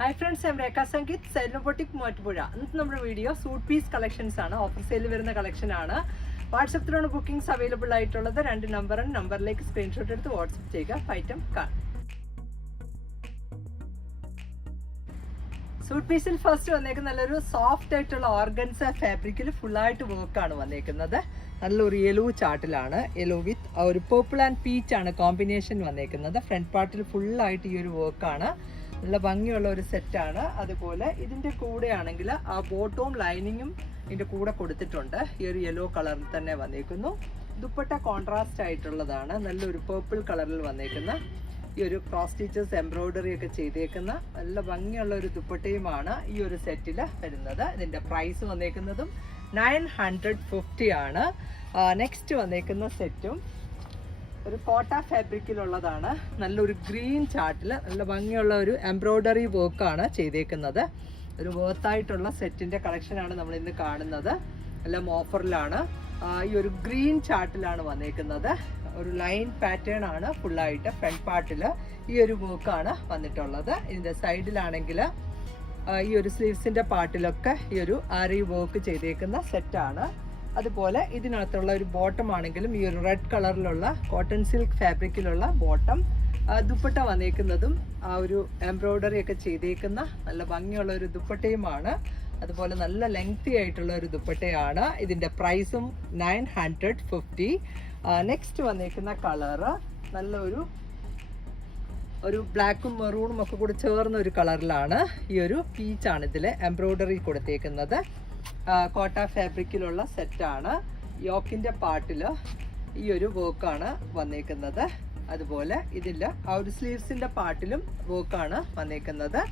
Hi friends ഞാൻ രേഖ സംഗീത് സെലിനോബോട്ടിക് മൂവാറ്റുപുഴ ഇന്നത്തെ നമ്മുടെ വീഡിയോ സൂട്ട് പീസ് കളക്ഷൻസ് ആണ് ഓഫർ സെയിൽ വരുന്ന കളക്ഷൻ ആണ്. വാട്സപ്പിലാണ് ബുക്കിംഗ്സ് അവൈലബിൾ ആയിട്ടുള്ളത്. രണ്ട് നമ്പർ നമ്പറിലേക്ക് സ്ക്രീൻഷോട്ട് എടുത്ത് വാട്സപ്പ് ചെയ്യുക. ഐറ്റം കാണാം. സൂട്ട് പീസിൽ ഫസ്റ്റ് വന്നേക്കുന്ന നല്ലൊരു സോഫ്റ്റ് ആയിട്ടുള്ള ഓർഗൻസ ഫാബ്രിക്കിൽ ഫുള്ളായിട്ട് വർക്കാണ് വന്നേക്കുന്നത്. നല്ലൊരു യെലോ ചാർട്ടിലാണ് യെലോ വിത്ത് ഒരു പേർപ്പിൾ ആൻഡ് പീച്ച് ആണ് കോമ്പിനേഷൻ വന്നേക്കുന്നത്. ഫ്രണ്ട് പാർട്ടിൽ ഫുള്ളായിട്ട് ഈ ഒരു വർക്കാണ് നല്ല ഭംഗിയുള്ള ഒരു സെറ്റാണ്. അതുപോലെ ഇതിന്റെ കൂടെ ആണെങ്കിൽ ആ ബോട്ടവും ലൈനിങ്ങും ഇതിന്റെ കൂടെ കൊടുത്തിട്ടുണ്ട്. ഈ ഒരു യെല്ലോ കളറിൽ തന്നെ വന്നേക്കുന്നു. ദുപ്പട്ട കോൺട്രാസ്റ്റ് ആയിട്ടുള്ളതാണ്. നല്ലൊരു പേർപ്പിൾ കളറിൽ വന്നേക്കുന്ന ഈ ഒരു ക്രോസ് സ്റ്റിച്ചസ് എംബ്രോയിഡറി ഒക്കെ ചെയ്തേക്കുന്ന നല്ല ഭംഗിയുള്ള ഒരു ദുപ്പട്ടയുമാണ് ഈ ഒരു സെറ്റിൽ വരുന്നത്. ഇതിന്റെ പ്രൈസ് വന്നേക്കുന്നതും നയൻ ഹൺഡ്രഡ് ഫിഫ്റ്റി ആണ്. നെക്സ്റ്റ് വന്നേക്കുന്ന സെറ്റും ഒരു കോട്ട ഫാബ്രിക്കിലുള്ളതാണ്. നല്ലൊരു ഗ്രീൻ ചാർട്ടിൽ നല്ല ഭംഗിയുള്ള ഒരു എംബ്രോയ്ഡറി വർക്കാണ് ചെയ്തേക്കുന്നത്. ഒരു വേർത്തായിട്ടുള്ള സെറ്റിന്റെ കളക്ഷനാണ് നമ്മൾ ഇന്ന് കാണുന്നത്. എല്ലാം ഓഫറിലാണ്. ഈ ഒരു ഗ്രീൻ ചാർട്ടിലാണ് വന്നേക്കുന്നത്. ഒരു ലൈൻ പാറ്റേൺ ആണ് ഫുള്ളായിട്ട് ഫ്രണ്ട് പാർട്ടിൽ ഈ ഒരു വർക്കാണ് വന്നിട്ടുള്ളത്. ഇതിന്റെ സൈഡിലാണെങ്കിൽ ഈ ഒരു സ്ലീവ്സിന്റെ പാർട്ടിലൊക്കെ ഈ ഒരു ആരി വർക്ക് ചെയ്തേക്കുന്ന സെറ്റാണ്. അതുപോലെ ഇതിനകത്തുള്ള ഒരു ബോട്ടം ആണെങ്കിലും ഈ ഒരു റെഡ് കളറിലുള്ള കോട്ടൺ സിൽക്ക് ഫാബ്രിക്കിലുള്ള ബോട്ടം ദുപ്പട്ട വന്നേക്കുന്നതും ആ ഒരു എംബ്രോയ്ഡറി ഒക്കെ ചെയ്തേക്കുന്ന നല്ല ഭംഗിയുള്ള ഒരു ദുപ്പട്ടയുമാണ്. അതുപോലെ നല്ല ലെങ്തി ആയിട്ടുള്ള ഒരു ദുപ്പട്ടയാണ്. ഇതിന്റെ പ്രൈസും നയൻ ഹൺഡ്രഡ് ഫിഫ്റ്റി നെക്സ്റ്റ് വന്നേക്കുന്ന കളറ് നല്ലൊരു ഒരു ബ്ലാക്കും മെറൂണും ഒക്കെ കൂടി ചേർന്ന ഒരു കളറിലാണ് ഈ ഒരു പീച്ചാണ് ഇതിൽ എംബ്രോയ്ഡറി കൊടുത്തേക്കുന്നത്. കോട്ട ഫാബ്രിക്കിലുള്ള സെറ്റാണ്. യോക്കിന്റെ പാട്ടിൽ ഈ ഒരു വർക്കാണ് വന്നേക്കുന്നത്. അതുപോലെ ഇതിൽ ആ ഒരു സ്ലീവ്സിന്റെ പാട്ടിലും വർക്കാണ് വന്നേക്കുന്നത്.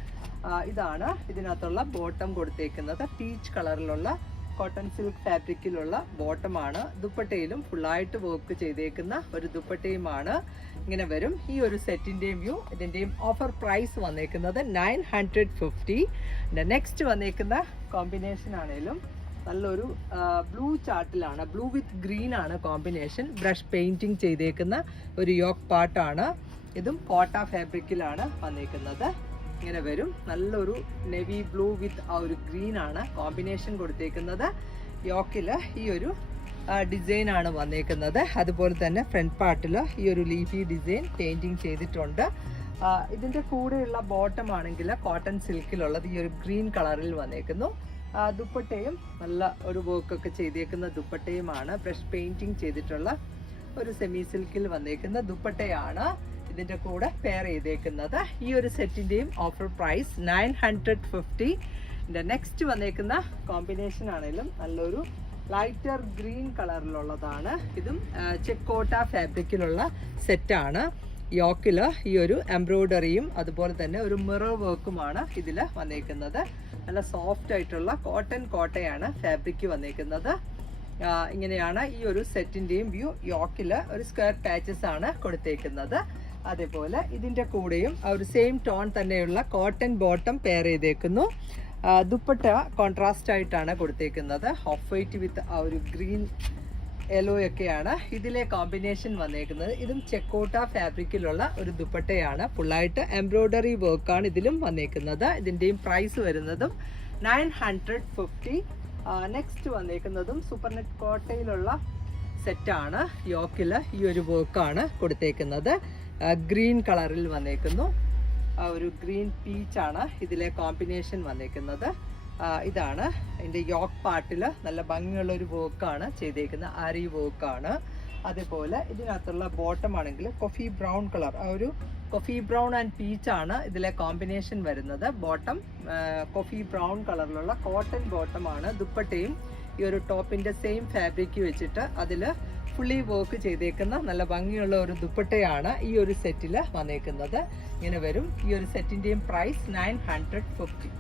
ഇതാണ് ഇതിനകത്തുള്ള ബോട്ടം കൊടുത്തേക്കുന്നത്. പീച്ച് കളറിലുള്ള കോട്ടൺ സിൽക്ക് ഫാബ്രിക്കിലുള്ള ബോട്ടമാണ് ദുപ്പട്ടയിലും ഫുള്ളായിട്ട് വർക്ക് ചെയ്തേക്കുന്ന ഒരു ദുപ്പട്ടയുമാണ്. ഇങ്ങനെ വരും. ഈ ഒരു സെറ്റിന്റെയും വ്യൂ ഇതിന്റെയും ഓഫർ പ്രൈസ് വന്നേക്കുന്നത് നയൻ ഹൺഡ്രഡ് ഫിഫ്റ്റി നെക്സ്റ്റ് വന്നേക്കുന്ന കോമ്പിനേഷൻ ആണെങ്കിലും നല്ലൊരു ബ്ലൂ ചാർട്ടിലാണ് ബ്ലൂ വിത്ത് ഗ്രീൻ ആണ് കോമ്പിനേഷൻ. ബ്രഷ് പെയിന്റിങ് ചെയ്തേക്കുന്ന ഒരു യോക്ക് പാട്ടാണ്. ഇതും കോട്ട ഫാബ്രിക്കിലാണ് വന്നേക്കുന്നത്. ഇങ്ങനെ വരും. നല്ലൊരു നെവി ബ്ലൂ വിത്ത് ആ ഒരു ഗ്രീൻ ആണ് കോമ്പിനേഷൻ കൊടുത്തേക്കുന്നത്. യോക്കിൽ ഈ ഒരു ഡിസൈൻ ആണ് വന്നേക്കുന്നത്. അതുപോലെ തന്നെ ഫ്രണ്ട് പാർട്ടിൽ ഈ ഒരു ലീഫി ഡിസൈൻ പെയിന്റിങ് ചെയ്തിട്ടുണ്ട്. ഇതിന്റെ കൂടെയുള്ള ബോട്ടം ആണെങ്കിൽ കോട്ടൺ സിൽക്കിലുള്ളത് ഈ ഒരു ഗ്രീൻ കളറിൽ വന്നേക്കുന്നു. ദുപ്പട്ടയും നല്ല ഒരു വർക്കൊക്കെ ചെയ്തേക്കുന്ന ദുപ്പട്ടയുമാണ്. ഫ്രഷ് പെയിന്റിങ് ചെയ്തിട്ടുള്ള ഒരു സെമി സിൽക്കിൽ വന്നേക്കുന്ന ദുപ്പട്ടയാണ് ഇതിന്റെ കൂടെ പെയർ ചെയ്തേക്കുന്നത്. ഈ ഒരു സെറ്റിന്റെയും offer price nine hundred fifty ഇതിന്റെ നെക്സ്റ്റ് വന്നേക്കുന്ന കോമ്പിനേഷൻ ആണെങ്കിലും നല്ലൊരു ലൈറ്റർ ഗ്രീൻ കളറിലുള്ളതാണ് ഇതും ചെക്കോട്ട ഫാബ്രിക്കിലുള്ള സെറ്റാണ് യോക്കിൽ ഈ ഒരു എംബ്രോയ്ഡറിയും അതുപോലെ തന്നെ ഒരു മിറർ വർക്കുമാണ് ഇതിൽ വന്നേക്കുന്നത്. നല്ല സോഫ്റ്റ് ആയിട്ടുള്ള കോട്ടൺ കോട്ടയാണ് ഫാബ്രിക് വന്നേക്കുന്നത്. ഇങ്ങനെയാണ് ഈ ഒരു സെറ്റിന്റെയും വ്യൂ യോക്കിൽ ഒരു സ്ക്വയർ പാച്ചസ് ആണ് കൊടുത്തേക്കുന്നത്. അതേപോലെ ഇതിന്റെ കൂടെയും ഒരു സെയിം ടോൺ തന്നെയുള്ള കോട്ടൺ ബോട്ടം പെയർ ചെയ്തേക്കുന്നു. ദുപ്പട്ട കോൺട്രാസ്റ്റ് ആയിട്ടാണ് കൊടുത്തേക്കുന്നത്. ഓഫ് വൈറ്റ് വിത്ത് ആ ഒരു ഗ്രീൻ യെല്ലോ ഒക്കെയാണ് ഇതിലെ കോമ്പിനേഷൻ വന്നേക്കുന്നത്. ഇതും ചെക്കോട്ട ഫാബ്രിക്കിലുള്ള ഒരു ദുപ്പട്ടയാണ്. ഫുള്ളായിട്ട് എംബ്രോയ്ഡറി വർക്കാണ് ഇതിലും വന്നേക്കുന്നത്. ഇതിന്റെയും പ്രൈസ് വരുന്നതും നയൻ ഹൺഡ്രഡ് ഫിഫ്റ്റി നെക്സ്റ്റ് വന്നേക്കുന്നതും സൂപ്പർനെറ്റ് കോട്ടയിലുള്ള സെറ്റാണ് യോക്കിൽ ഈ ഒരു വർക്കാണ് കൊടുത്തേക്കുന്നത്. ഗ്രീൻ കളറിൽ വന്നേക്കുന്നു. ഒരു ഗ്രീൻ പീച്ചാണ് ഇതിലെ കോമ്പിനേഷൻ വന്നേക്കുന്നത്. ഇതാണ് ഇതിന്റെ യോക്ക് പാർട്ടിൽ നല്ല ഭംഗിയുള്ള ഒരു വർക്കാണ് ചെയ്തേക്കുന്നത് ആരി വർക്കാണ് അതേപോലെ ഇതിനകത്തുള്ള ബോട്ടം ആണെങ്കിൽ കൊഫി ബ്രൗൺ കളർ ആ ഒരു കൊഫി ബ്രൗൺ ആൻഡ് പീച്ച് ആണ് ഇതിലെ കോമ്പിനേഷൻ വരുന്നത്. ബോട്ടം കൊഫി ബ്രൗൺ കളറിലുള്ള കോട്ടൺ ബോട്ടമാണ് ദുപ്പട്ടയും ഈ ഒരു ടോപ്പിന്റെ സെയിം ഫാബ്രിക് വെച്ചിട്ട് അതിൽ ഫുള്ളി വർക്ക് ചെയ്തേക്കുന്ന നല്ല ഭംഗിയുള്ള ഒരു ദുപ്പട്ടയാണ് ഈ ഒരു സെറ്റിൽ വന്നേക്കുന്നത്. ഇങ്ങനെ വരും. ഈ ഒരു സെറ്റിന്റെയും price nine hundred fifty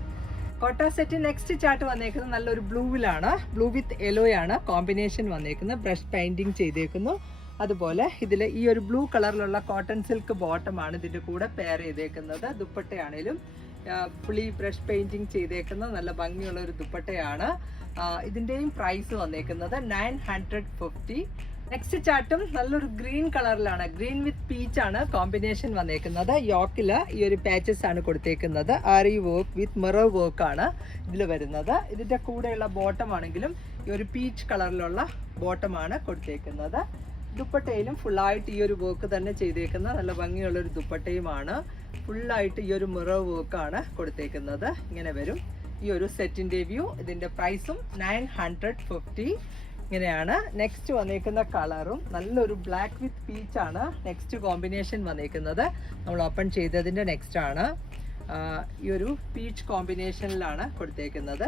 Kota set next chart വന്നേക്കുന്നത് നല്ലൊരു ബ്ലൂവിലാണ് ബ്ലൂ വിത്ത് യെല്ലോ ആണ്. കോമ്പിനേഷൻ വന്നേക്കുന്നത് ബ്രഷ് പെയിന്റിങ് ചെയ്തേക്കുന്നു. അതുപോലെ ഇതിൽ ഈ ഒരു ബ്ലൂ കളറിലുള്ള കോട്ടൺ സിൽക്ക് ബോട്ടമാണ് ഇതിന്റെ കൂടെ പെയർ ചെയ്തേക്കുന്നത്. ദുപ്പട്ടയാണേലും പുളി ബ്രഷ് പെയിന്റിങ് ചെയ്തേക്കുന്ന നല്ല ഭംഗിയുള്ള ഒരു ദുപ്പട്ടയാണ് ഇതിന്റെയും പ്രൈസ് വന്നേക്കുന്നത് നയൻ ഹൺഡ്രഡ് ഫിഫ്റ്റി നെക്സ്റ്റ് ചാർട്ടും നല്ലൊരു ഗ്രീൻ കളറിലാണ് ഗ്രീൻ വിത്ത് പീച്ച് ആണ് കോമ്പിനേഷൻ വന്നേക്കുന്നത്. യോക്കിൽ ഈ ഒരു പാച്ചസ് ആണ് കൊടുത്തേക്കുന്നത്. Aari work with mirror work ആണ് ഇതിൽ വരുന്നത്. ഇതിന്റെ കൂടെയുള്ള ബോട്ടം ആണെങ്കിലും ഈ ഒരു പീച്ച് കളറിലുള്ള ബോട്ടം ആണ് കൊടുത്തേക്കുന്നത്. ദുപ്പട്ടയിലും ഫുള്ളായിട്ട് ഈ ഒരു വർക്ക് തന്നെ ചെയ്തേക്കുന്ന നല്ല ഭംഗിയുള്ള ഒരു ദുപ്പട്ടയുമാണ്. ഫുള്ളായിട്ട് ഈ ഒരു മിറർ ആണ് കൊടുത്തേക്കുന്നത്. ഇങ്ങനെ വരും. ഈ ഒരു സെറ്റിന്റെ വ്യൂ ഇതിന്റെ പ്രൈസും നയൻ ഹൺഡ്രഡ് ഫിഫ്റ്റി ഇങ്ങനെയാണ്. നെക്സ്റ്റ് വന്നേക്കുന്ന കളറും നല്ലൊരു ബ്ലാക്ക് വിത്ത് പീച്ച് ആണ് നെക്സ്റ്റ് കോമ്പിനേഷൻ വന്നേക്കുന്നത്. നമ്മൾ ഓപ്പൺ ചെയ്തതിന്റെ നെക്സ്റ്റ് ആണ്. ഈ ഒരു പീച്ച് കോമ്പിനേഷനിലാണ് കൊടുത്തേക്കുന്നത്.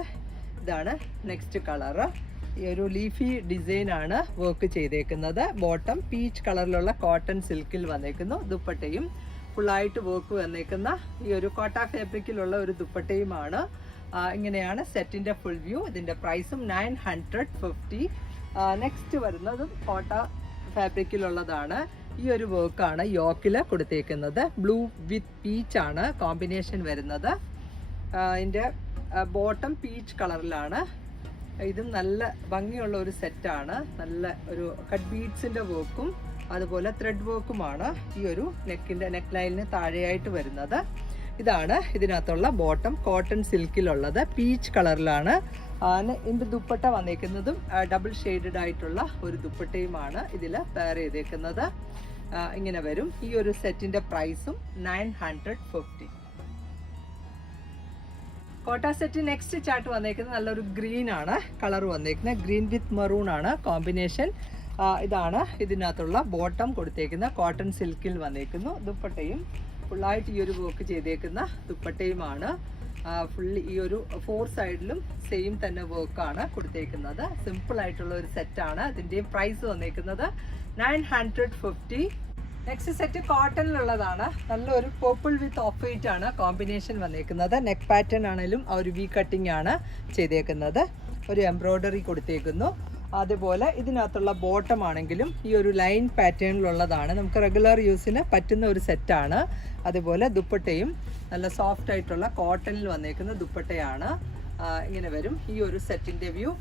ഇതാണ് നെക്സ്റ്റ് കളറ്. ഈ ഒരു ലീഫി ഡിസൈൻ ആണ് വർക്ക് ചെയ്തേക്കുന്നത്. ബോട്ടം പീച്ച് കളറിലുള്ള കോട്ടൺ സിൽക്കിൽ വന്നേക്കുന്നു. ദുപ്പട്ടയും ഫുള്ളായിട്ട് വർക്ക് വന്നേക്കുന്ന ഈ ഒരു കോട്ട ഫാബ്രിക്കിലുള്ള ഒരു ദുപ്പട്ടയുമാണ്. ഇങ്ങനെയാണ് സെറ്റിന്റെ ഫുൾ വ്യൂ ഇതിന്റെ പ്രൈസും നയൻ ഹൺഡ്രഡ് ഫിഫ്റ്റി നെക്സ്റ്റ് വരുന്നതും കോട്ട ഫാബ്രിക്കിലുള്ളതാണ് ഈ ഒരു വർക്കാണ് യോക്കിൽ കൊടുത്തേക്കുന്നത്. ബ്ലൂ വിത്ത് പീച്ച് ആണ് കോമ്പിനേഷൻ വരുന്നത്. അതിന്റെ ബോട്ടം പീച്ച് കളറിലാണ്. ഇതും നല്ല ഭംഗിയുള്ള ഒരു സെറ്റാണ് നല്ല ഒരു കട്ട് ബീഡ്സിന്റെ വർക്കും അതുപോലെ ത്രെഡ് വർക്കുമാണ് ഈ ഒരു നെക്കിന്റെ നെക്ക് ലൈനിന് താഴെയായിട്ട് വരുന്നത്. ഇതാണ് ഇതിനകത്തുള്ള ബോട്ടം കോട്ടൺ സിൽക്കിലുള്ളത് പീച്ച് കളറിലാണ്. ഇതിന്റെ ദുപ്പട്ട വന്നേക്കുന്നതും ഡബിൾ ഷെയ്ഡഡ് ആയിട്ടുള്ള ഒരു ദുപ്പട്ടയുമാണ് ഇതിൽ പെയർ ചെയ്തേക്കുന്നത്. ഇങ്ങനെ വരും. ഈ ഒരു സെറ്റിന്റെ പ്രൈസും nine hundred fifty Kota set next chart വന്നേക്കുന്നത് നല്ലൊരു ഗ്രീൻ ആണ് കളർ വന്നേക്കുന്നത്. ഗ്രീൻ വിത്ത് മെറൂൺ ആണ് കോമ്പിനേഷൻ ഇതാണ് ഇതിനകത്തുള്ള ബോട്ടം കൊടുത്തേക്കുന്ന കോട്ടൺ സിൽക്കിൽ വന്നേക്കുന്നു. ദുപ്പട്ടയും ഫുള്ളായിട്ട് ഈ ഒരു വർക്ക് ചെയ്തേക്കുന്ന ദുപ്പട്ടയുമാണ്. ഫുള്ളി ഈ ഒരു ഫോർ സൈഡിലും സെയിം തന്നെ വർക്കാണ് കൊടുത്തേക്കുന്നത്. സിമ്പിൾ ആയിട്ടുള്ള ഒരു സെറ്റാണ് അതിന്റെയും പ്രൈസ് വന്നേക്കുന്നത് nine hundred fifty next set കോട്ടണിലുള്ളതാണ് നല്ലൊരു പേർപ്പിൾ വിത്ത് ഓഫ് വൈറ്റ് ആണ് കോമ്പിനേഷൻ വന്നേക്കുന്നത്. നെക്ക് പാറ്റേൺ ആണെങ്കിലും ആ ഒരു വി കട്ടിംഗ് ആണ് ചെയ്തേക്കുന്നത്. ഒരു എംബ്രോയ്ഡറി കൊടുത്തേക്കുന്നു. അതുപോലെ ഇതിനകത്തുള്ള ബോട്ടം ആണെങ്കിലും ഈ ഒരു ലൈൻ പാറ്റേണിലുള്ളതാണ് നമുക്ക് റെഗുലർ യൂസിന് പറ്റുന്ന ഒരു സെറ്റാണ് അതുപോലെ ദുപ്പട്ടയും നല്ല സോഫ്റ്റ് ആയിട്ടുള്ള കോട്ടണിൽ വന്നേക്കുന്ന ദുപ്പട്ടയാണ്. ഇങ്ങനെ വരും. ഈ ഒരു സെറ്റിന്റെ വ്യൂ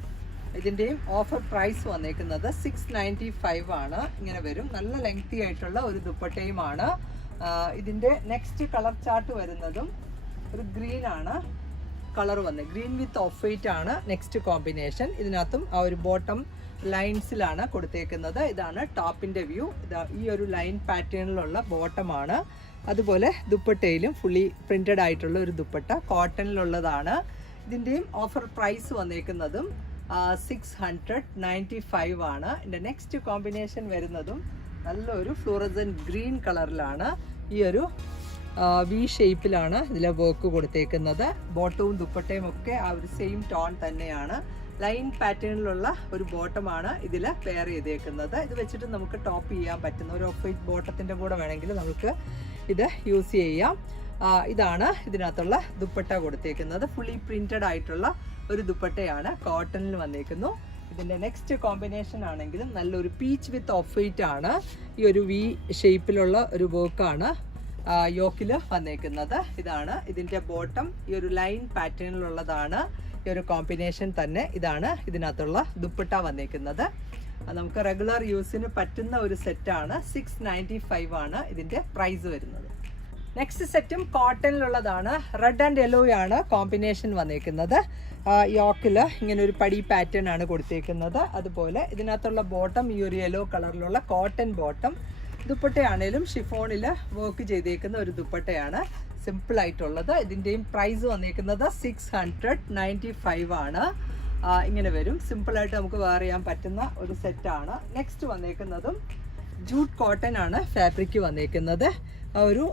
ഇതിന്റെയും ഓഫർ പ്രൈസ് വന്നേക്കുന്നത് സിക്സ് നയന്റി ഫൈവ് ആണ്. ഇങ്ങനെ വരും. നല്ല ലെങ്തി ആയിട്ടുള്ള ഒരു ദുപ്പട്ടയുമാണ്. ഇതിന്റെ നെക്സ്റ്റ് കളർ ചാർട്ട് വരുന്നതും ഒരു ഗ്രീൻ ആണ്. കളർ വന്ന്. ഗ്രീൻ വിത്ത് ഓഫ് വൈറ്റ് ആണ് നെക്സ്റ്റ് കോമ്പിനേഷൻ ഇതിനകത്തും ആ ഒരു ബോട്ടം ലൈൻസിലാണ് കൊടുത്തേക്കുന്നത്. ഇതാണ് ടോപ്പിന്റെ വ്യൂ ഇതാ ഈ ഒരു ലൈൻ പാറ്റേണിലുള്ള ബോട്ടമാണ് അതുപോലെ ദുപ്പട്ടയിലും ഫുള്ളി പ്രിന്റഡ് ആയിട്ടുള്ള ഒരു ദുപ്പട്ട കോട്ടണിലുള്ളതാണ് ഇതിന്റെയും ഓഫർ പ്രൈസ് വന്നേക്കുന്നതും സിക്സ് ഹൺഡ്രഡ് നയന്റി ഫൈവ് ആണ്. ഇതിന്റെ നെക്സ്റ്റ് കോമ്പിനേഷൻ വരുന്നതും നല്ലൊരു ഫ്ലൂറസൻ ഗ്രീൻ കളറിലാണ് ഈ ഒരു വി ഷേപ്പിലാണ് ഇതിലെ വർക്ക് കൊടുത്തേക്കുന്നത്. ബോട്ടവും ദുപ്പട്ടയും ഒക്കെ ആ ഒരു സെയിം ടോൺ തന്നെയാണ്. ലൈൻ പാറ്റേണിലുള്ള ഒരു ബോട്ടമാണ് ഇതിൽ പെയർ ചെയ്തേക്കുന്നത്. ഇത് വെച്ചിട്ട് നമുക്ക് ടോപ്പ് ചെയ്യാൻ പറ്റുന്ന ഒരു ഓഫ് വൈറ്റ് ബോട്ടത്തിന്റെ കൂടെ വേണമെങ്കിൽ നമുക്ക് ഇത് യൂസ് ചെയ്യാം. ഇതാണ് ഇതിനകത്തുള്ള ദുപ്പട്ട കൊടുത്തേക്കുന്നത്. ഫുള്ളി പ്രിന്റഡ് ആയിട്ടുള്ള ഒരു ദുപ്പട്ടയാണ് കോട്ടണിൽ വന്നേക്കുന്നു. ഇതിന്റെ നെക്സ്റ്റ് കോമ്പിനേഷൻ ആണെങ്കിലും നല്ലൊരു പീച്ച് വിത്ത് ഓഫ് വൈറ്റ് ആണ്. ഈ ഒരു വി ഷേപ്പിലുള്ള ഒരു വർക്കാണ് യോക്കിൽ വന്നേക്കുന്നത്. ഇതാണ്. ഇതിന്റെ ബോട്ടം ഈ ഒരു ലൈൻ പാറ്റേണിലുള്ളതാണ് ഈ ഒരു കോമ്പിനേഷൻ തന്നെ ഇതാണ് ഇതിനകത്തുള്ള ദുപ്പട്ട വന്നേക്കുന്നത്. നമുക്ക് റെഗുലർ യൂസിന് പറ്റുന്ന ഒരു സെറ്റാണ് സിക്സ് നയന്റി ഫൈവ് ആണ് ഇതിന്റെ പ്രൈസ് വരുന്നത്. നെക്സ്റ്റ് സെറ്റും കോട്ടണിലുള്ളതാണ് റെഡ് ആൻഡ് യെല്ലോ ആണ് കോമ്പിനേഷൻ വന്നേക്കുന്നത്. യോക്കിൽ ഇങ്ങനെ ഒരു പടി പാറ്റേൺ ആണ് കൊടുത്തേക്കുന്നത്. അതുപോലെ ഇതിനകത്തുള്ള ബോട്ടം ഈ ഒരു യെല്ലോ കളറിലുള്ള കോട്ടൺ ബോട്ടം ദുപ്പട്ടയാണേലും ഷിഫോണിൽ വർക്ക് ചെയ്തേക്കുന്ന ഒരു ദുപ്പട്ടയാണ്. സിമ്പിൾ ആയിട്ടുള്ളത്. ഇതിന്റെയും പ്രൈസ് വന്നേക്കുന്നത് സിക്സ് ഹൺഡ്രഡ് നയന്റി ഫൈവ് ആണ് ഇങ്ങനെ വരും. സിമ്പിളായിട്ട് നമുക്ക് വേർ ചെയ്യാൻ പറ്റുന്ന ഒരു സെറ്റാണ് നെക്സ്റ്റ് വന്നേക്കുന്നതും ജൂട്ട് കോട്ടൺ ആണ് ഫാബ്രിക് വന്നേക്കുന്നത്. ഒരു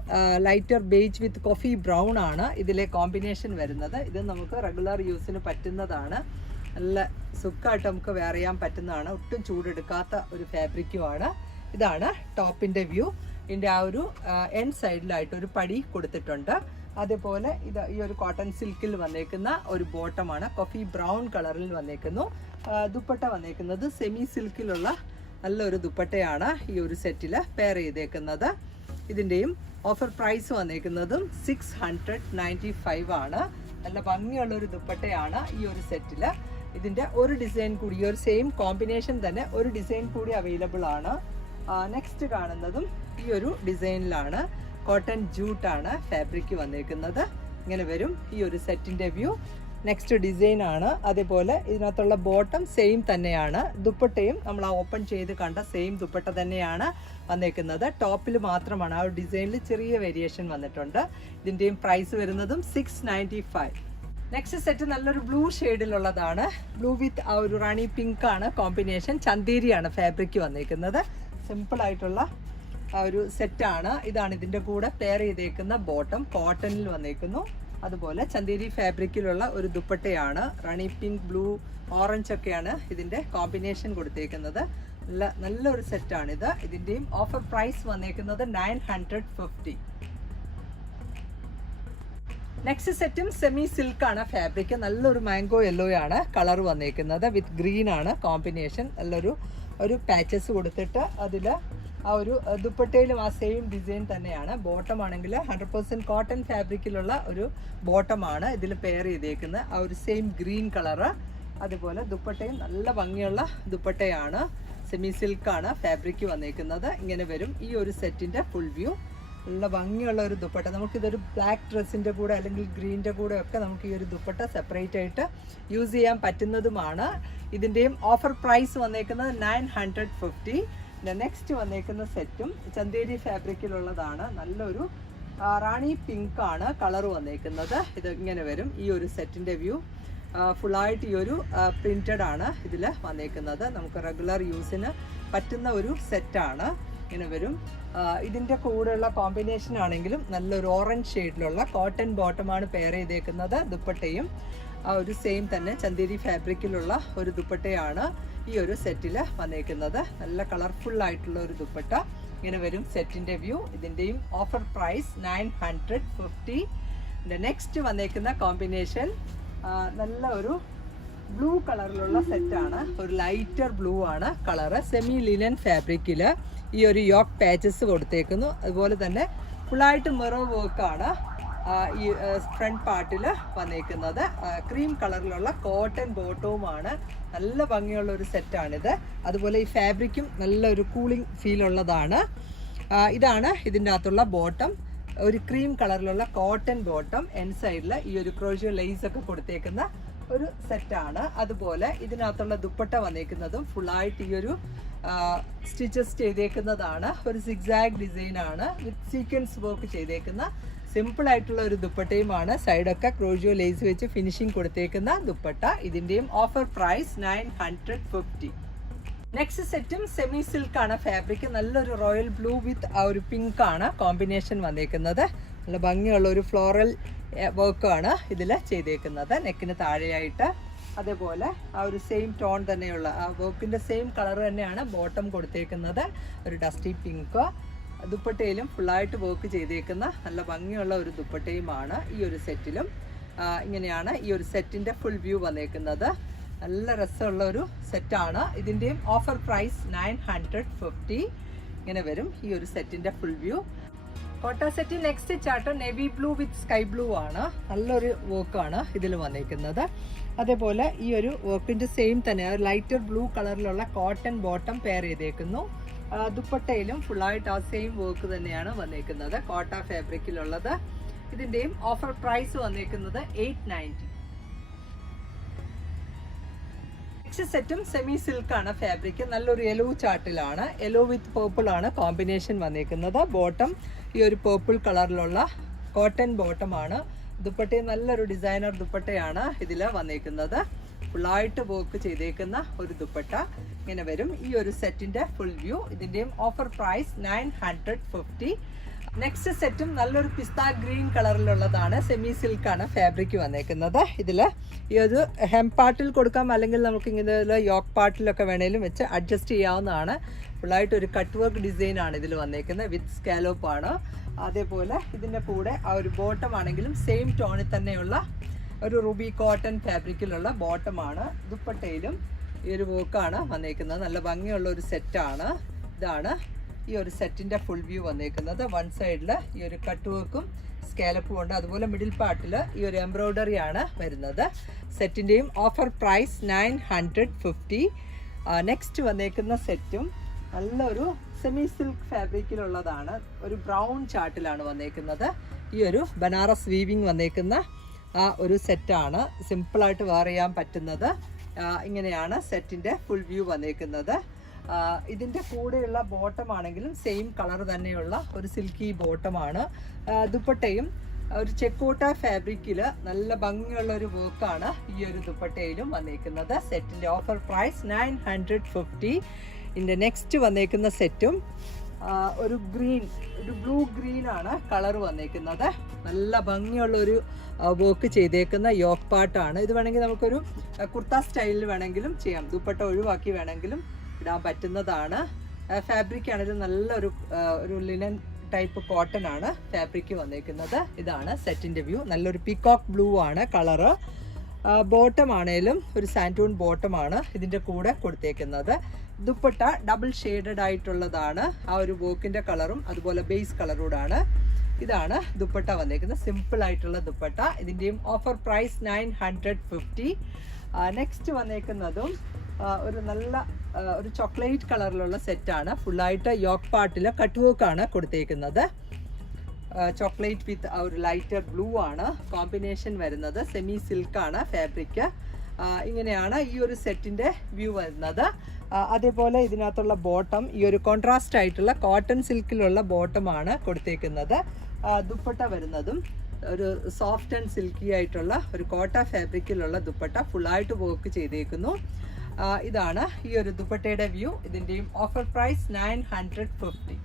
lighter beige with coffee brown ആണ് ഇതിലെ കോമ്പിനേഷൻ വരുന്നത്. ഇത് നമുക്ക് റെഗുലർ യൂസിന് പറ്റുന്നതാണ്. നല്ല സുഖമായിട്ട് നമുക്ക് വെയർ ചെയ്യാൻ പറ്റുന്നതാണ്. ഒട്ടും ചൂടെടുക്കാത്ത ഒരു ഫാബ്രിക്കുമാണ് ഇതാണ് ടോപ്പിന്റെ വ്യൂ. ഇതിന്റെ ആ ഒരു എൻ സൈഡിലായിട്ട് ഒരു പടി കൊടുത്തിട്ടുണ്ട്. അതേപോലെ ഇത് ഈ ഒരു കോട്ടൺ സിൽക്കിൽ വന്നേക്കുന്ന ഒരു ബോട്ടമാണ് കോഫി ബ്രൗൺ കളറിൽ വന്നേക്കുന്നു. ദുപ്പട്ട വന്നേക്കുന്നത് സെമി സിൽക്കിലുള്ള നല്ലൊരു ദുപ്പട്ടയാണ് ഈ ഒരു സെറ്റിൽ പെയർ ചെയ്തേക്കുന്നത്. ഇതിന്റെയും ഓഫർ പ്രൈസ് വന്നേക്കുന്നതും സിക്സ് ഹൺഡ്രഡ് നയന്റി ഫൈവ് ആണ്. നല്ല ഭംഗിയുള്ളൊരു ദുപ്പട്ടയാണ് ഈ ഒരു സെറ്റിൽ ഇതിന്റെ ഒരു ഡിസൈൻ കൂടി ഈ ഒരു സെയിം കോമ്പിനേഷൻ തന്നെ ഒരു ഡിസൈൻ കൂടി അവൈലബിൾ ആണ്. നെക്സ്റ്റ് കാണുന്നതും ഈ ഒരു ഡിസൈനിലാണ് കോട്ടൺ ജൂട്ടാണ് ഫാബ്രിക് വന്നിരിക്കുന്നത്. ഇങ്ങനെ വരും ഈ ഒരു സെറ്റിന്റെ വ്യൂ നെക്സ്റ്റ് ഡിസൈൻ ആണ് അതേപോലെ ഇതിനകത്തുള്ള ബോട്ടം സെയിം തന്നെയാണ്. ദുപ്പട്ടയും നമ്മൾ ആ ഓപ്പൺ ചെയ്ത് കണ്ട സെയിം ദുപ്പട്ട തന്നെയാണ് വന്നേക്കുന്നത് ടോപ്പിൽ മാത്രമാണ് ആ ഒരു ഡിസൈനിൽ ചെറിയ വേരിയേഷൻ വന്നിട്ടുണ്ട്. ഇതിന്റെയും പ്രൈസ് വരുന്നതും six ninety five next set നല്ലൊരു ബ്ലൂ ഷെയ്ഡിലുള്ളതാണ് ബ്ലൂ വിത്ത് ആ ഒരു റാണി പിങ്ക് ആണ്. കോമ്പിനേഷൻ ചന്തേരിയാണ് ഫാബ്രിക് വന്നേക്കുന്നത് ആ ഒരു സെറ്റാണ്. ഇതാണ് ഇതിന്റെ കൂടെ പെയർ ചെയ്തേക്കുന്ന ബോട്ടം കോട്ടണിൽ വന്നേക്കുന്നു. അതുപോലെ ചന്തേരി ഫാബ്രിക്കിലുള്ള ഒരു ദുപ്പട്ടയാണ്. റണി പിങ്ക് ബ്ലൂ ഓറഞ്ച് ഒക്കെയാണ് ഇതിന്റെ കോമ്പിനേഷൻ കൊടുത്തേക്കുന്നത്. നല്ല നല്ലൊരു സെറ്റാണിത്. ഇതിന്റെയും ഓഫർ പ്രൈസ് വന്നേക്കുന്നത് നയൻ ഹൺഡ്രഡ് ഫിഫ്റ്റി നെക്സ്റ്റ് സെറ്റും സെമി സിൽക്ക് ആണ്. ഫാബ്രിക് നല്ലൊരു മാംഗോ യെല്ലോ ആണ്. കളർ വന്നേക്കുന്നത് വിത്ത് ഗ്രീൻ ആണ്. കോമ്പിനേഷൻ നല്ലൊരു ഒരു പാച്ചസ് കൊടുത്തിട്ട് അതിൽ ആ ഒരു ദുപ്പട്ടയിലും ആ സെയിം ഡിസൈൻ തന്നെയാണ്. ബോട്ടം ആണെങ്കിൽ ഹൺഡ്രഡ് പെർസെന്റ് കോട്ടൺ ഫാബ്രിക്കിലുള്ള ഒരു ബോട്ടമാണ് ഇതിൽ പെയർ ചെയ്തേക്കുന്നത്. ആ ഒരു സെയിം ഗ്രീൻ കളറ് അതുപോലെ ദുപ്പട്ടയും നല്ല ഭംഗിയുള്ള ദുപ്പട്ടയാണ്. സെമി സിൽക്കാണ് ഫാബ്രിക്ക് വന്നേക്കുന്നത്. ഇങ്ങനെ വരും ഈ ഒരു സെറ്റിന്റെ ഫുൾ വ്യൂ നല്ല ഭംഗിയുള്ള ഒരു ദുപ്പട്ട. നമുക്കിതൊരു ബ്ലാക്ക് ഡ്രസ്സിന്റെ കൂടെ അല്ലെങ്കിൽ ഗ്രീന്റെ കൂടെ ഒക്കെ നമുക്ക് ഈ ഒരു ദുപ്പട്ട സെപ്പറേറ്റ് ആയിട്ട് യൂസ് ചെയ്യാൻ പറ്റുന്നതുമാണ്. ഇതിന്റെയും ഓഫർ പ്രൈസ് വന്നേക്കുന്നത് നയൻ ഹൺഡ്രഡ് ഫിഫ്റ്റി നെക്സ്റ്റ് വന്നേക്കുന്ന സെറ്റും ചന്ദേരി ഫാബ്രിക്കിലുള്ളതാണ് നല്ലൊരു റാണി പിങ്ക് ആണ് കളർ വന്നേക്കുന്നത്. ഇത് ഇങ്ങനെ വരും ഈ ഒരു സെറ്റിന്റെ വ്യൂ ഫുള്ളായിട്ട് ഈ ഒരു പ്രിന്റഡ് ആണ് ഇതിൽ വന്നേക്കുന്നത്. നമുക്ക് റെഗുലർ യൂസിന് പറ്റുന്ന ഒരു സെറ്റാണ് ഇങ്ങനെ വരും. ഇതിന്റെ കൂടെയുള്ള കോമ്പിനേഷൻ ആണെങ്കിലും നല്ലൊരു ഓറഞ്ച് ഷെയ്ഡിലുള്ള കോട്ടൺ ബോട്ടമാണ് പെയർ ചെയ്തേക്കുന്നത്. ദുപ്പട്ടയും ആ ഒരു സെയിം തന്നെ ചന്തേരി ഫാബ്രിക്കിലുള്ള ഒരു ദുപ്പട്ടയാണ് ഈ ഒരു സെറ്റിൽ വന്നേക്കുന്നത്. നല്ല കളർഫുൾ ആയിട്ടുള്ള ഒരു ദുപ്പട്ട. ഇങ്ങനെ വരും സെറ്റിന്റെ view ഇതിന്റെയും offer price nine hundred fifty next വന്നേക്കുന്ന കോമ്പിനേഷൻ നല്ല ഒരു ബ്ലൂ കളറിലുള്ള സെറ്റാണ് ഒരു ലൈറ്റർ ബ്ലൂ ആണ് കളറ് സെമി ലിനൻ ഫാബ്രിക്കിൽ ഈ ഒരു യോക്ക് പാച്ചസ് കൊടുത്തേക്കുന്നു. അതുപോലെ തന്നെ ഫുള്ളായിട്ട് മിറർ വർക്കാണ് ഈ ഫ്രണ്ട് പാർട്ടിൽ വന്നേക്കുന്നത്. ക്രീം കളറിലുള്ള കോട്ടൺ ബോട്ടവുമാണ് നല്ല ഭംഗിയുള്ള ഒരു സെറ്റാണിത് അതുപോലെ ഈ ഫാബ്രിക്കും നല്ലൊരു കൂളിംഗ് ഫീൽ ഉള്ളതാണ്. ഇതാണ് ഇതിന്റെ അകത്തുള്ള ബോട്ടം ഒരു ക്രീം കളറിലുള്ള കോട്ടൺ ബോട്ടം എൻ സൈഡിൽ ഈ ഒരു ക്രോഷ്യോ ലേസ് ഒക്കെ കൊടുത്തേക്കുന്ന ഒരു സെറ്റാണ്. അതുപോലെ ഇതിനകത്തുള്ള ദുപ്പട്ട വന്നേക്കുന്നതും ഫുള്ളായിട്ട് ഈ ഒരു സ്റ്റിച്ചസ് ചെയ്തേക്കുന്നതാണ്. ഒരു ഡിസൈൻ ആണ്. വിത്ത് സീക്വൻസ് വർക്ക് ചെയ്തേക്കുന്ന സിമ്പിൾ ആയിട്ടുള്ള ഒരു ദുപ്പട്ടയുമാണ്. സൈഡൊക്കെ ക്രോജിയോ ലേസ് വെച്ച് ഫിനിഷിംഗ് കൊടുത്തേക്കുന്ന dupatta. ഇതിന്റെയും offer price nine hundred fifty next സെറ്റും സെമി സിൽക്കാണ് ഫാബ്രിക് നല്ലൊരു റോയൽ ബ്ലൂ വിത്ത് ആ ഒരു പിങ്ക് ആണ്. കോമ്പിനേഷൻ വന്നേക്കുന്നത്. നല്ല ഭംഗിയുള്ള ഒരു ഫ്ലോറൽ വർക്കാണ് ഇതിൽ ചെയ്തേക്കുന്നത്. നെക്കിന് താഴെയായിട്ട് അതേപോലെ ആ ഒരു സെയിം ടോൺ തന്നെയുള്ള ആ വർക്കിന്റെ സെയിം കളർ തന്നെയാണ് ബോട്ടം കൊടുത്തേക്കുന്നത്. ഒരു ഡസ്റ്റി പിങ്ക് ദുപ്പട്ടയിലും ഫുള്ളായിട്ട് വർക്ക് ചെയ്തേക്കുന്ന നല്ല ഭംഗിയുള്ള ഒരു ദുപ്പട്ടയുമാണ് ഈ ഒരു സെറ്റിലും ഇങ്ങനെയാണ് ഈ ഒരു സെറ്റിന്റെ ഫുൾ വ്യൂ വന്നേക്കുന്നത്. നല്ല രസമുള്ള ഒരു സെറ്റാണ് ഇതിന്റെയും offer price nine hundred fifty ഇങ്ങനെ വരും ഈ ഒരു സെറ്റിന്റെ full view Kota set next chart navy blue with sky blue ആണ്. നല്ലൊരു വർക്കാണ് ഇതിൽ വന്നിരിക്കുന്നത് അതേപോലെ ഈ ഒരു വർക്കിന്റെ സെയിം തന്നെ ലൈറ്റർ ബ്ലൂ കളറിലുള്ള കോട്ടൺ ബോട്ടം പെയർ ചെയ്തേക്കുന്നു. ദുപ്പട്ടയിലും ഫുള്ളായിട്ട് ആ സെയിം വർക്ക് തന്നെയാണ് വന്നിരിക്കുന്നത് കോട്ട ഫാബ്രിക്കിലുള്ളത് ഇതിന്റെയും ഓഫർ പ്രൈസ് വന്നിരിക്കുന്നത് എയ്റ്റ് നയന്റി നെക്സ്റ്റ് സെറ്റും സെമി സിൽക്ക് ആണ് ഫാബ്രിക് നല്ലൊരു യെല്ലോ ചാർട്ടിലാണ് യെല്ലോ വിത്ത് പേർപ്പിൾ ആണ് കോമ്പിനേഷൻ വന്നിരിക്കുന്നത് ബോട്ടം ഈ ഒരു പേർപ്പിൾ കളറിലുള്ള കോട്ടൺ ബോട്ടം ആണ്. ദുപ്പട്ടയും നല്ലൊരു ഡിസൈനർ ദുപ്പട്ടയാണ് ഇതിൽ വന്നിരിക്കുന്നത് ഫുള്ളായിട്ട് വർക്ക് ചെയ്തേക്കുന്ന ഒരു ദുപ്പട്ട. ഇങ്ങനെ വരും. ഈ ഒരു സെറ്റിന്റെ full view ഇതിന്റെയും offer price nine hundred fifty next സെറ്റും നല്ലൊരു പിസ്ത ഗ്രീൻ കളറിലുള്ളതാണ്. സെമി സിൽക്കാണ് ഫാബ്രിക് വന്നേക്കുന്നത്. ഇതിൽ ഈ ഒരു ഹെം പാർട്ടിൽ കൊടുക്കാം. അല്ലെങ്കിൽ നമുക്ക് ഇങ്ങനെ യോക്ക് പാർട്ടിലൊക്കെ വേണേലും വെച്ച് അഡ്ജസ്റ്റ് ചെയ്യാവുന്നതാണ്. ഫുള്ളായിട്ട് ഒരു കട്ട് വർക്ക് ഡിസൈൻ ആണ് ഇതിൽ വന്നേക്കുന്നത്. വിത്ത് സ്കാലോപ്പ് ആണ്. അതേപോലെ ഇതിന്റെ കൂടെ ആ ഒരു ബോട്ടം ആണെങ്കിലും സെയിം ടോണിൽ തന്നെയുള്ള ഒരു റുബി കോട്ടൺ ഫാബ്രിക്കിലുള്ള ബോട്ടമാണ് ദുപ്പട്ടയിലും ഈ ഒരു വർക്കാണ് വന്നേക്കുന്നത്. നല്ല ഭംഗിയുള്ള ഒരു സെറ്റാണ് ഇതാണ്. ഈ ഒരു സെറ്റിന്റെ ഫുൾ വ്യൂ വന്നേക്കുന്നത്. വൺ സൈഡിൽ ഈ ഒരു കട്ട് വർക്കും സ്കാലപ്പും ഉണ്ട്. അതുപോലെ മിഡിൽ പാർട്ടിൽ ഈ ഒരു എംബ്രോയ്ഡറി ആണ് വരുന്നത്. സെറ്റിന്റെയും offer price nine hundred fifty next വന്നേക്കുന്ന സെറ്റും നല്ലൊരു സെമി സിൽക്ക് ഫാബ്രിക്കിലുള്ളതാണ് ഒരു ബ്രൗൺ ചാർട്ടിലാണ് വന്നേക്കുന്നത്. ഈ ഒരു ബനാറസ് വീവിങ് വന്നേക്കുന്ന ആ ഒരു സെറ്റാണ് സിമ്പിളായിട്ട് വേർ ചെയ്യാൻ പറ്റുന്നത്. ഇങ്ങനെയാണ് സെറ്റിന്റെ ഫുൾ വ്യൂ വന്നേക്കുന്നത്. ഇതിന്റെ കൂടെയുള്ള ബോട്ടം ആണെങ്കിലും സെയിം കളർ തന്നെയുള്ള ഒരു സിൽക്കി ബോട്ടമാണ്. ദുപ്പട്ടയും ഒരു ചെക്കോട്ട ഫാബ്രിക്കിൽ നല്ല ഭംഗിയുള്ള ഒരു വർക്കാണ് ഈ ഒരു ദുപ്പട്ടയിലും വന്നേക്കുന്നത്. സെറ്റിന്റെ offer price nine hundred fifty ഇതിന്റെ നെക്സ്റ്റ് വന്നേക്കുന്ന സെറ്റും ഒരു ഗ്രീൻ ഒരു ബ്ലൂ ഗ്രീൻ ആണ് കളർ വന്നേക്കുന്നത്. നല്ല ഭംഗിയുള്ള ഒരു വർക്ക് ചെയ്തേക്കുന്ന യോക്ക് പാട്ടാണ്. ഇത് വേണമെങ്കിൽ നമുക്കൊരു കുർത്ത സ്റ്റൈലിൽ വേണമെങ്കിലും ചെയ്യാം. ദുപ്പട്ട ഒഴിവാക്കി വേണമെങ്കിലും ഇടാൻ പറ്റുന്നതാണ്. ഫാബ്രിക് ആണെങ്കിലും നല്ലൊരു ഒരു ലിനൻ ടൈപ്പ് കോട്ടൺ ആണ് ഫാബ്രിക് വന്നേക്കുന്നത്. ഇതാണ് സെറ്റിന്റെ വ്യൂ നല്ലൊരു പീകോക്ക് ബ്ലൂ ആണ് കളറ് ബോട്ടം ആണേലും ഒരു സാന്റൂൺ ബോട്ടം ആണ് ഇതിന്റെ കൂടെ കൊടുത്തേക്കുന്നത്. ദുപ്പട്ട ഡബിൾ ഷെയ്ഡഡ് ആയിട്ടുള്ളതാണ്. ആ ഒരു വർക്കിന്റെ കളറും അതുപോലെ ബേസ് കളറോടാണ് ഇതാണ് ദുപ്പട്ട വന്നേക്കുന്നത്. സിമ്പിൾ ആയിട്ടുള്ള dupatta. ഇതിന്റെയും offer price nine hundred fifty next വന്നേക്കുന്നതും ഒരു നല്ല ഒരു ചോക്ലേറ്റ് കളറിലുള്ള സെറ്റാണ്. ഫുള്ളായിട്ട് യോക്ക് പാട്ടിലെ കട്ട് വർക്കാണ് കൊടുത്തേക്കുന്നത്. ചോക്ലേറ്റ് വിത്ത് ഒരു ലൈറ്റർ ബ്ലൂ ആണ്. കോമ്പിനേഷൻ വരുന്നത് സെമി സിൽക്കാണ് ഫാബ്രിക്. ഇങ്ങനെയാണ് ഈ ഒരു സെറ്റിന്റെ വ്യൂ വരുന്നത്. അതേപോലെ ഇതിനകത്തുള്ള ബോട്ടം ഈ ഒരു കോൺട്രാസ്റ്റ് ആയിട്ടുള്ള കോട്ടൺ സിൽക്കിലുള്ള ബോട്ടമാണ് കൊടുത്തേക്കുന്നത്. ദുപ്പട്ട വരുന്നതും ഒരു സോഫ്റ്റ് ആൻഡ് സിൽക്കി ആയിട്ടുള്ള ഒരു കോട്ട ഫാബ്രിക്കിലുള്ള ദുപ്പട്ട ഫുള്ളായിട്ട് വർക്ക് ചെയ്തേക്കുന്നു. ഇതാണ് ഈ ഒരു ദുപ്പട്ടയുടെ view. ഇതിന്റെയും offer price nine hundred fifty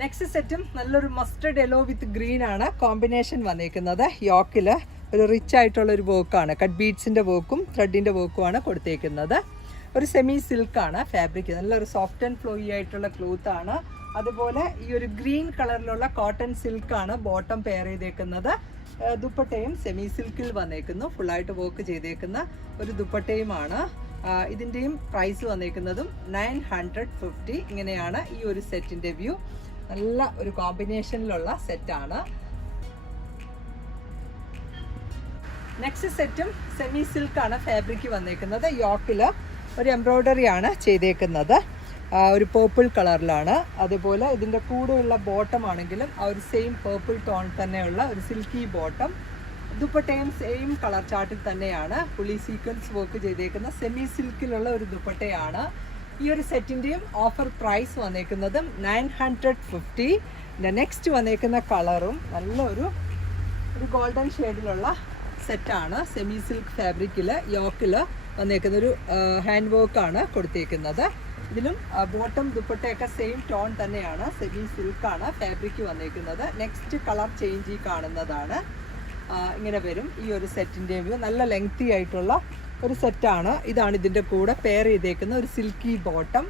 next സെറ്റും നല്ലൊരു മസ്റ്റർഡ് യെല്ലോ വിത്ത് ഗ്രീൻ ആണ് കോമ്പിനേഷൻ വന്നേക്കുന്നത്. യോക്കിൽ ഒരു റിച്ച് ആയിട്ടുള്ള ഒരു വർക്കാണ് കട്ട് ബീഡ്സിന്റെ വർക്കും ത്രെഡിന്റെ വർക്കുമാണ് കൊടുത്തേക്കുന്നത്. ഒരു സെമി സിൽക്കാണ് ഫാബ്രിക് നല്ലൊരു സോഫ്റ്റ് ആൻഡ് ഫ്ലോയി ആയിട്ടുള്ള ക്ലോത്ത് ആണ്. അതുപോലെ ഈ ഒരു ഗ്രീൻ കളറിലുള്ള കോട്ടൺ സിൽക്കാണ് ബോട്ടം പെയർ ചെയ്തേക്കുന്നത്. ദുപ്പട്ടയും സെമി സിൽക്കിൽ വന്നേക്കുന്നു. ഫുള്ളായിട്ട് വർക്ക് ചെയ്തേക്കുന്ന ഒരു ദുപ്പട്ടയുമാണ്. ഇതിന്റെയും പ്രൈസ് വന്നേക്കുന്നതും നയൻ ഹൺഡ്രഡ് ഫിഫ്റ്റി ഇങ്ങനെയാണ് ഈ ഒരു സെറ്റിന്റെ വ്യൂ നല്ല ഒരു കോമ്പിനേഷനിലുള്ള സെറ്റാണ് നെക്സ്റ്റ് സെറ്റും സെമി സിൽക്കാണ് ഫാബ്രിക് വന്നേക്കുന്നത്. യോക്കിൽ ഒരു എംബ്രോയ്ഡറി ആണ് ചെയ്തേക്കുന്നത്. ഒരു പേർപ്പിൾ കളറിലാണ് അതുപോലെ ഇതിന്റെ കൂടെയുള്ള ബോട്ടം ആണെങ്കിലും ആ ഒരു സെയിം പേർപ്പിൾ ടോൺ തന്നെയുള്ള ഒരു സിൽക്കി ബോട്ടം ദുപ്പട്ടയും സെയിം കളർ ചാർട്ടിൽ തന്നെയാണ് പുളി സീക്വൻസ് വർക്ക് ചെയ്തേക്കുന്ന. സെമി സിൽക്കിലുള്ള ഒരു ദുപ്പട്ടയാണ്. ഈ ഒരു സെറ്റിന്റെയും ഓഫർ പ്രൈസ് വന്നേക്കുന്നത് നയൻ ഹൺഡ്രഡ് ഫിഫ്റ്റി നെക്സ്റ്റ് വന്നേക്കുന്ന കളറും നല്ലൊരു ഒരു ഗോൾഡൻ ഷെയ്ഡിലുള്ള സെറ്റാണ് സെമി സിൽക്ക് ഫാബ്രിക്കിൽ യോക്കിൽ വന്നേക്കുന്ന ഒരു ഹാൻഡ് വർക്കാണ് കൊടുത്തേക്കുന്നത്. ഇതിലും ബോട്ടം ദുപ്പട്ടയൊക്കെ സെയിം ടോൺ തന്നെയാണ്. സെമി സിൽക്കാണ് ഫാബ്രിക് വന്നിരിക്കുന്നത് നെക്സ്റ്റ് കളർ ചേഞ്ച് ഈ കാണുന്നതാണ്. ഇങ്ങനെ വരും. ഈ ഒരു സെറ്റിന്റെ വ്യൂ നല്ല ലെങ്തി ആയിട്ടുള്ള ഒരു സെറ്റാണ് ഇതാണ് ഇതിന്റെ കൂടെ പെയർ ചെയ്തേക്കുന്ന ഒരു സിൽക്കി ബോട്ടം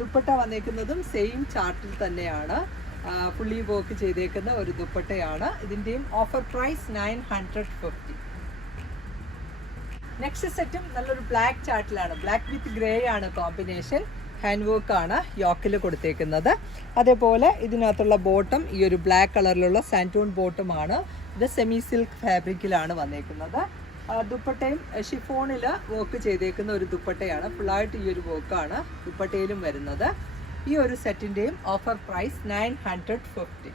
ദുപ്പട്ട വന്നേക്കുന്നതും സെയിം ചാർട്ടിൽ തന്നെയാണ്. പുള്ളി വർക്ക് ചെയ്തേക്കുന്ന ഒരു ദുപ്പട്ടയാണ്. ഇതിന്റെയും offer price nine hundred fifty next സെറ്റും നല്ലൊരു ബ്ലാക്ക് ചാർട്ടിലാണ് ബ്ലാക്ക് വിത്ത് ഗ്രേ ആണ് കോമ്പിനേഷൻ ഹാൻഡ് വർക്ക് ആണ് യോക്കിൽ കൊടുത്തേക്കുന്നത്. അതേപോലെ ഇതിനകത്തുള്ള ബോട്ടം ഈ ഒരു ബ്ലാക്ക് കളറിലുള്ള സാന്റൂൺ ബോട്ടമാണ് ഇത് സെമി സിൽക്ക് ഫാബ്രിക്കിലാണ് വന്നേക്കുന്നത് ദുപ്പട്ടയും ഷിഫോണിൽ വർക്ക് ചെയ്തേക്കുന്ന ഒരു ദുപ്പട്ടയാണ്. ഫുള്ളായിട്ട് ഈ ഒരു വർക്കാണ് ദുപ്പട്ടയിലും വരുന്നത്. ഈ ഒരു സെറ്റിന്റെയും offer price nine hundred fifty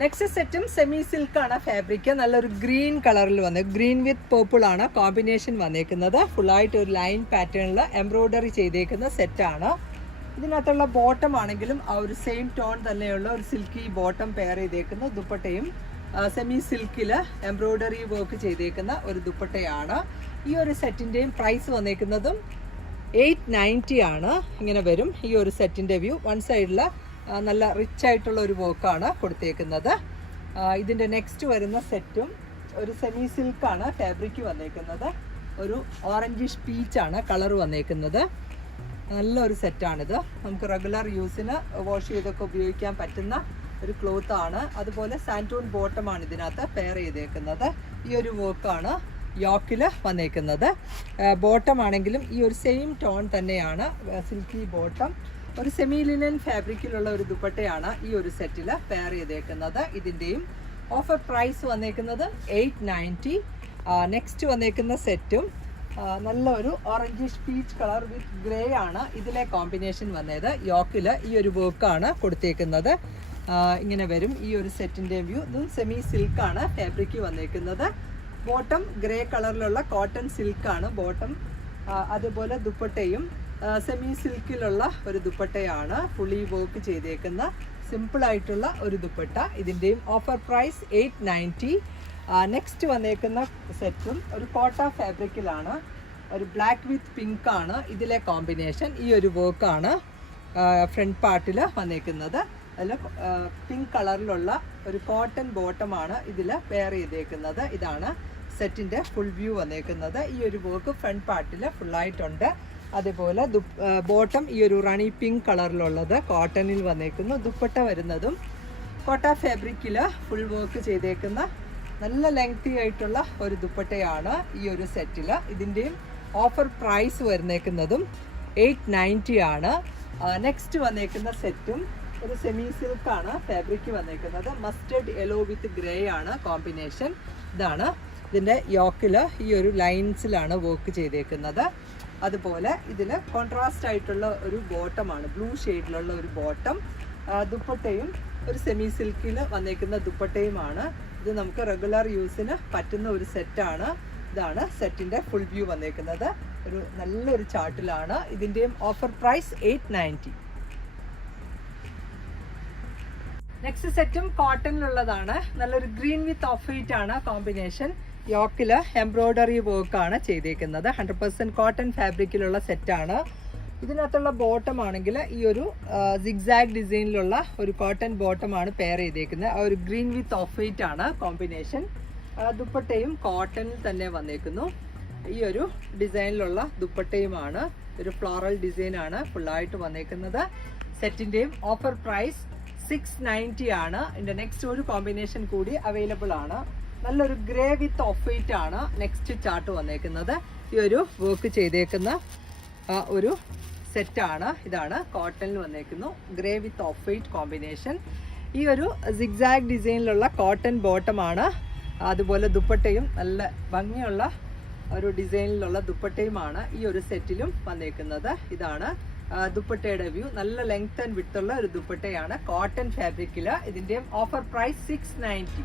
next സെറ്റും സെമി സിൽക്ക് ആണ് ഫാബ്രിക് നല്ലൊരു ഗ്രീൻ കളറിൽ വന്ന് ഗ്രീൻ വിത്ത് പേർപ്പിൾ ആണ് കോമ്പിനേഷൻ വന്നേക്കുന്നത്. ഫുള്ളായിട്ട് ഒരു ലൈൻ പാറ്റേണിൽ എംബ്രോയ്ഡറി ചെയ്തേക്കുന്ന സെറ്റാണ് ഇതിനകത്തുള്ള ബോട്ടം ആണെങ്കിലും ആ ഒരു സെയിം ടോൺ തന്നെയുള്ള ഒരു സിൽക്കി ബോട്ടം പെയർ ചെയ്തേക്കുന്ന ദുപ്പട്ടയും സെമി സിൽക്കിൽ എംബ്രോയ്ഡറി വർക്ക് ചെയ്തേക്കുന്ന ഒരു ദുപ്പട്ടയാണ്. ഈ ഒരു സെറ്റിന്റെയും പ്രൈസ് വന്നേക്കുന്നതും എയ്റ്റ് നയന്റി ആണ്. ഇങ്ങനെ വരും ഈ ഒരു സെറ്റിന്റെ വ്യൂ വൺ സൈഡിൽ നല്ല റിച്ച് ആയിട്ടുള്ള ഒരു വർക്കാണ് കൊടുത്തേക്കുന്നത്. ഇതിന്റെ നെക്സ്റ്റ് വരുന്ന സെറ്റും ഒരു സെമി സിൽക്കാണ് ഫാബ്രിക് വന്നേക്കുന്നത്. ഒരു ഓറഞ്ചിഷ് പീച്ചാണ് കളർ വന്നേക്കുന്നത്. നല്ലൊരു സെറ്റാണിത് നമുക്ക് റെഗുലർ യൂസിന് വാഷ് ചെയ്തൊക്കെ ഉപയോഗിക്കാൻ പറ്റുന്ന ഒരു ക്ലോത്ത് ആണ്. അതുപോലെ സാന്റൂൺ ബോട്ടമാണ് ഇതിനകത്ത് പെയർ ചെയ്തേക്കുന്നത്. ഈ ഒരു വർക്കാണ് യോക്കിൽ വന്നേക്കുന്നത്. ബോട്ടം ആണെങ്കിലും ഈ ഒരു സെയിം ടോൺ തന്നെയാണ് സിൽക്കി ബോട്ടം ഒരു സെമി ലിനൻ ഫാബ്രിക്കിലുള്ള ഒരു ദുപ്പട്ടയാണ് ഈ ഒരു സെറ്റിൽ പെയർ ചെയ്തേക്കുന്നത്. ഇതിന്റെയും ഓഫർ പ്രൈസ് വന്നേക്കുന്നത് എയ്റ്റ് നയന്റി നെക്സ്റ്റ് വന്നേക്കുന്ന സെറ്റും നല്ല ഒരു orangish peach colour with grey ആണ് ഇതിലെ കോമ്പിനേഷൻ വന്നത്. യോക്കിൽ ഈ ഒരു വർക്കാണ് കൊടുത്തേക്കുന്നത്. ഇങ്ങനെ വരും ഈ ഒരു സെറ്റിന്റെ വ്യൂ ഇതും സെമി സിൽക്കാണ് ഫാബ്രിക്ക് വന്നേക്കുന്നത്. ബോട്ടം ഗ്രേ കളറിലുള്ള കോട്ടൺ സിൽക്കാണ് ബോട്ടം അതുപോലെ ദുപ്പട്ടയും സെമി സിൽക്കിലുള്ള ഒരു ദുപ്പട്ടയാണ് ഫുള്ളി വർക്ക് ചെയ്തേക്കുന്ന. സിമ്പിൾ ആയിട്ടുള്ള ഒരു dupatta. ഇതിന്റെയും offer price eight ninety next വന്നേക്കുന്ന സെറ്റും ഒരു കോട്ട ഫാബ്രിക്കിലാണ് ഒരു ബ്ലാക്ക് വിത്ത് പിങ്ക് ആണ് ഇതിലെ കോമ്പിനേഷൻ ഈ ഒരു വർക്കാണ് ഫ്രണ്ട് പാർട്ടിൽ വന്നേക്കുന്നത്. അതിൽ പിങ്ക് കളറിലുള്ള ഒരു കോട്ടൺ ബോട്ടമാണ് ഇതിൽ വെയർ ചെയ്തേക്കുന്നത്. ഇതാണ് സെറ്റിന്റെ ഫുൾ വ്യൂ വന്നേക്കുന്നത്. ഈ ഒരു വർക്ക് ഫ്രണ്ട് പാർട്ടിൽ ഫുള്ളായിട്ടുണ്ട് അതേപോലെ ബോട്ടം ഈ ഒരു റണി പിങ്ക് കളറിലുള്ളത് കോട്ടണിൽ വന്നേക്കുന്നു. ദുപ്പട്ട വരുന്നതും കോട്ട ഫാബ്രിക്കിൽ ഫുൾ വർക്ക് ചെയ്തേക്കുന്ന നല്ല ലെങ്തി ആയിട്ടുള്ള ഒരു ദുപ്പട്ടയാണ് ഈ ഒരു സെറ്റിൽ. ഇതിന്റെയും ഓഫർ പ്രൈസ് വരുന്നേക്കുന്നതും എയ്റ്റ് നയന്റി ആണ്. നെക്സ്റ്റ് വന്നേക്കുന്ന സെറ്റും ഒരു സെമി സിൽക്കാണ് ഫാബ്രിക് വന്നേക്കുന്നത്. മസ്റ്റേർഡ് യെല്ലോ വിത്ത് ഗ്രേ ആണ് കോമ്പിനേഷൻ ഇതാണ് ഇതിന്റെ യോക്കിൽ ഈ ഒരു ലൈൻസിലാണ് വർക്ക് ചെയ്തേക്കുന്നത്. അതുപോലെ ഇതിൽ കോൺട്രാസ്റ്റ് ആയിട്ടുള്ള ഒരു ബോട്ടമാണ് ബ്ലൂ ഷെയ്ഡിലുള്ള ഒരു ബോട്ടം ദുപ്പട്ടയും ഒരു സെമി സിൽക്കിൽ വന്നേക്കുന്ന ദുപ്പട്ടയുമാണ്. ഇത് നമുക്ക് റെഗുലർ യൂസിന് പറ്റുന്ന ഒരു സെറ്റാണ് ഇതാണ് സെറ്റിന്റെ ഫുൾ വ്യൂ വന്നേക്കുന്നത്. ഒരു നല്ലൊരു ചാർട്ടിലാണ്. ഇതിന്റെയും offer price eight ninety next സെറ്റും കോട്ടണിലുള്ളതാണ് നല്ലൊരു ഗ്രീൻ വിത്ത് ഓഫ് വൈറ്റ് ആണ് കോമ്പിനേഷൻ യോക്കിൽ എംബ്രോയ്ഡറി വർക്ക് ആണ് ചെയ്തേക്കുന്നത്. ഹൺഡ്രഡ് പെർസെന്റ് കോട്ടൺ ഫാബ്രിക്കിലുള്ള സെറ്റാണ്. ഇതിനകത്തുള്ള ബോട്ടം ആണെങ്കിൽ ഈ ഒരു സിഗ്സാഗ് ഡിസൈനിലുള്ള ഒരു കോട്ടൺ ബോട്ടമാണ് പെയർ ചെയ്തേക്കുന്നത്. ആ ഒരു ഗ്രീൻ വിത്ത് ഓഫ് വൈറ്റ് ആണ് കോമ്പിനേഷൻ ദുപ്പട്ടയും കോട്ടണിൽ തന്നെ വന്നേക്കുന്നു. ഈ ഒരു ഡിസൈനിലുള്ള ദുപ്പട്ടയുമാണ്. ഒരു ഫ്ലോറൽ ഡിസൈനാണ് ഫുള്ളായിട്ട് വന്നേക്കുന്നത്. സെറ്റിന്റെയും ഓഫർ പ്രൈസ് സിക്സ് നയന്റി ആണ്. ഇതിന്റെ നെക്സ്റ്റ് ഒരു കോമ്പിനേഷൻ കൂടി അവൈലബിൾ ആണ്. നല്ലൊരു ഗ്രേ വിത്ത് ഓഫ് വൈറ്റ് ആണ് നെക്സ്റ്റ് ചാർട്ട് വന്നേക്കുന്നത്. ഈ ഒരു വർക്ക് ചെയ്തേക്കുന്ന ഒരു സെറ്റാണ് ഇതാണ് കോട്ടണിൽ വന്നേക്കുന്നു. Grey with off white combination ഈ ഒരു സിഗ്സാഗ് ഡിസൈനിലുള്ള കോട്ടൺ ബോട്ടമാണ് അതുപോലെ ദുപ്പട്ടയും നല്ല ഭംഗിയുള്ള ഒരു ഡിസൈനിലുള്ള ദുപ്പട്ടയുമാണ് ഈ ഒരു സെറ്റിലും വന്നേക്കുന്നത്. ഇതാണ് ദുപ്പട്ടയുടെ വ്യൂ നല്ല ലെങ്ത് ആൻഡ് വിട്ടുള്ള ഒരു ദുപ്പട്ടയാണ് കോട്ടൺ ഫാബ്രിക്കിൽ ഇതിന്റെയും ഓഫർ പ്രൈസ് സിക്സ് നയന്റി